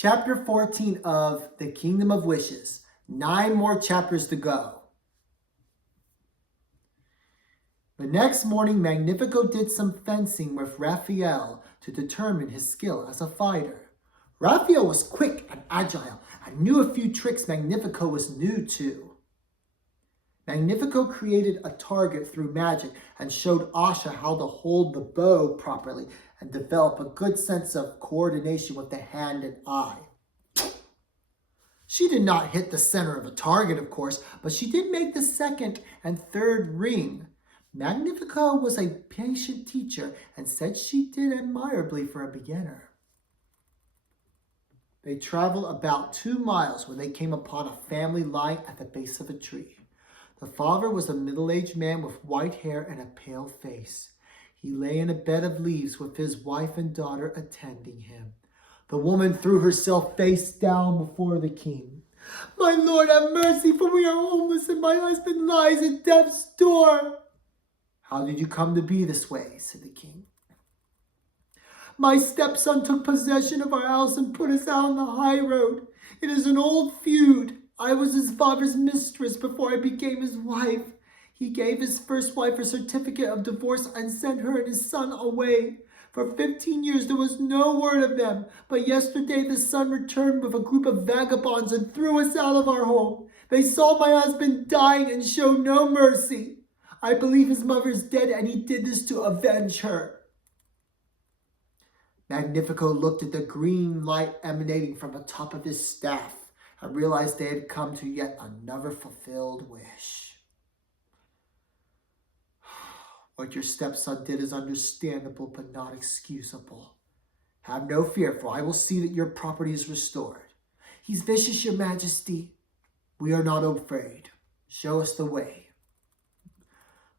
Chapter 14 of The Kingdom of Wishes. 9 more chapters to go. The next morning, Magnifico did some fencing with Raphael to determine his skill as a fighter. Raphael was quick and agile and knew a few tricks Magnifico was new to. Magnifico created a target through magic and showed Asha how to hold the bow properly and develop a good sense of coordination with the hand and eye. She did not hit the center of a target, of course, but she did make the second and third ring. Magnifico was a patient teacher and said she did admirably for a beginner. They traveled about 2 miles when they came upon a family lying at the base of a tree. The father was a middle-aged man with white hair and a pale face. He lay in a bed of leaves with his wife and daughter attending him. The woman threw herself face down before the king. "My lord, have mercy, for we are homeless and my husband lies at death's door." "How did you come to be this way?" said the king. "My stepson took possession of our house and put us out on the high road. It is an old feud. I was his father's mistress before I became his wife. He gave his first wife a certificate of divorce and sent her and his son away. For 15 years there was no word of them, but yesterday the son returned with a group of vagabonds and threw us out of our home. They saw my husband dying and showed no mercy. I believe his mother is dead and he did this to avenge her." Magnifico looked at the green light emanating from the top of his staff and realized they had come to yet another fulfilled wish. "What your stepson did is understandable but not excusable. Have no fear, for I will see that your property is restored." "He's vicious, your majesty." "We are not afraid. Show us the way."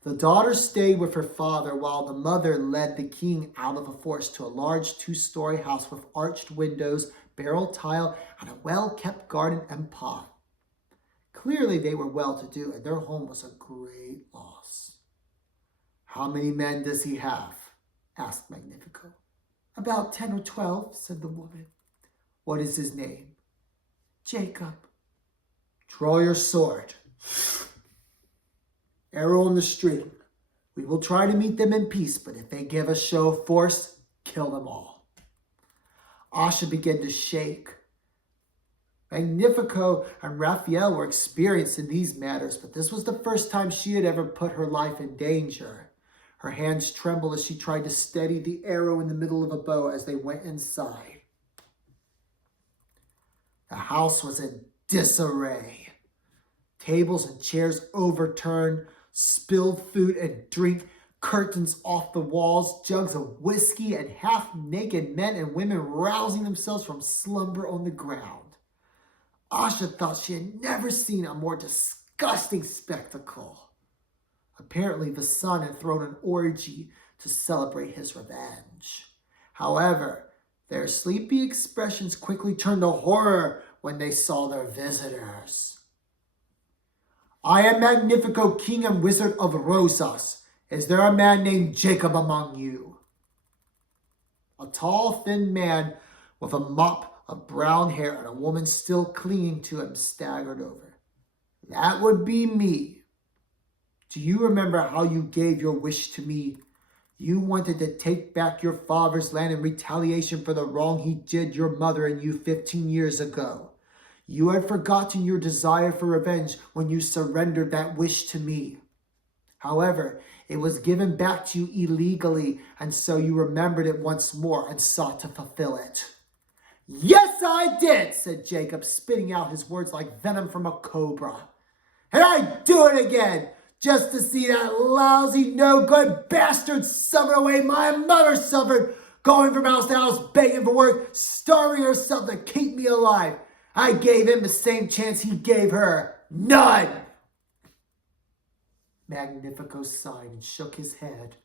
The daughter stayed with her father while the mother led the king out of the forest to a large 2-story house with arched windows, barrel tile, and a well-kept garden and pond. Clearly they were well-to-do, and their home was a great loss. "How many men does he have?" asked Magnifico. "About 10 or 12, said the woman. "What is his name?" "Jacob." "Draw your sword. Arrow in the string. We will try to meet them in peace, but if they give a show of force, kill them all." Asha began to shake. Magnifico and Raphael were experienced in these matters, but this was the first time she had ever put her life in danger. Her hands trembled as she tried to steady the arrow in the middle of a bow as they went inside. The house was in disarray. Tables and chairs overturned, spilled food and drink, curtains off the walls, jugs of whiskey, and half-naked men and women rousing themselves from slumber on the ground. Asha thought she had never seen a more disgusting spectacle. Apparently, the son had thrown an orgy to celebrate his revenge. However, their sleepy expressions quickly turned to horror when they saw their visitors. "I am Magnifico, king and wizard of Rosas. Is there a man named Jacob among you?" A tall, thin man with a mop of brown hair and a woman still clinging to him staggered over. "That would be me. Do you remember how you gave your wish to me? You wanted to take back your father's land in retaliation for the wrong he did your mother and you 15 years ago. You had forgotten your desire for revenge when you surrendered that wish to me. However, it was given back to you illegally, and so you remembered it once more and sought to fulfill it." "Yes, I did," said Jacob, spitting out his words like venom from a cobra. "And I'd do it again, just to see that lousy, no-good bastard suffer the way my mother suffered, going from house to house, begging for work, starving herself to keep me alive. I gave him the same chance he gave her. None." Magnifico sighed and shook his head.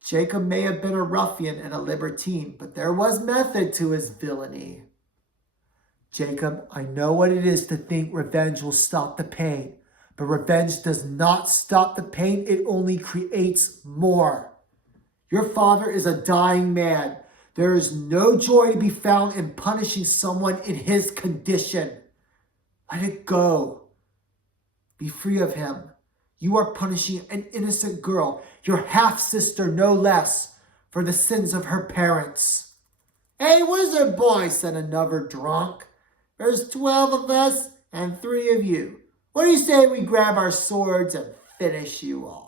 Jacob may have been a ruffian and a libertine, but there was method to his villainy. "Jacob, I know what it is to think revenge will stop the pain, but revenge does not stop the pain, it only creates more. Your father is a dying man. There is no joy to be found in punishing someone in his condition. Let it go. Be free of him. You are punishing an innocent girl, your half-sister no less, for the sins of her parents. Hey, wizard boy, said another drunk. There's 12 of us and 3 of you. What do you say we grab our swords and finish you off?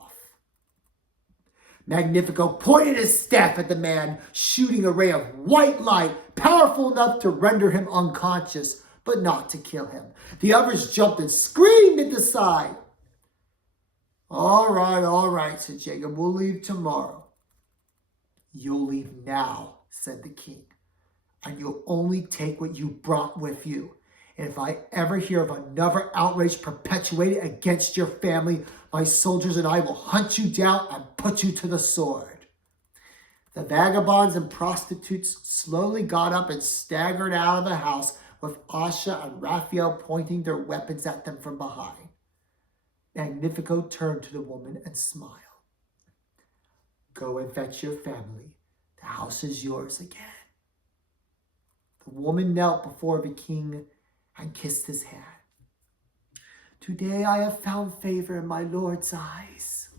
Magnifico pointed his staff at the man, shooting a ray of white light, powerful enough to render him unconscious, but not to kill him. The others jumped and screamed at the side. All right, said Jacob. We'll leave tomorrow. You'll leave now, said the king, and you'll only take what you brought with you. And if I ever hear of another outrage perpetuated against your family, my soldiers and I will hunt you down and put you to the sword. The vagabonds and prostitutes slowly got up and staggered out of the house, with Asha and Raphael pointing their weapons at them from behind. Magnifico turned to the woman and smiled. Go and fetch your family. The house is yours again. The woman knelt before the king and kissed his hand. Today I have found favor in my Lord's eyes.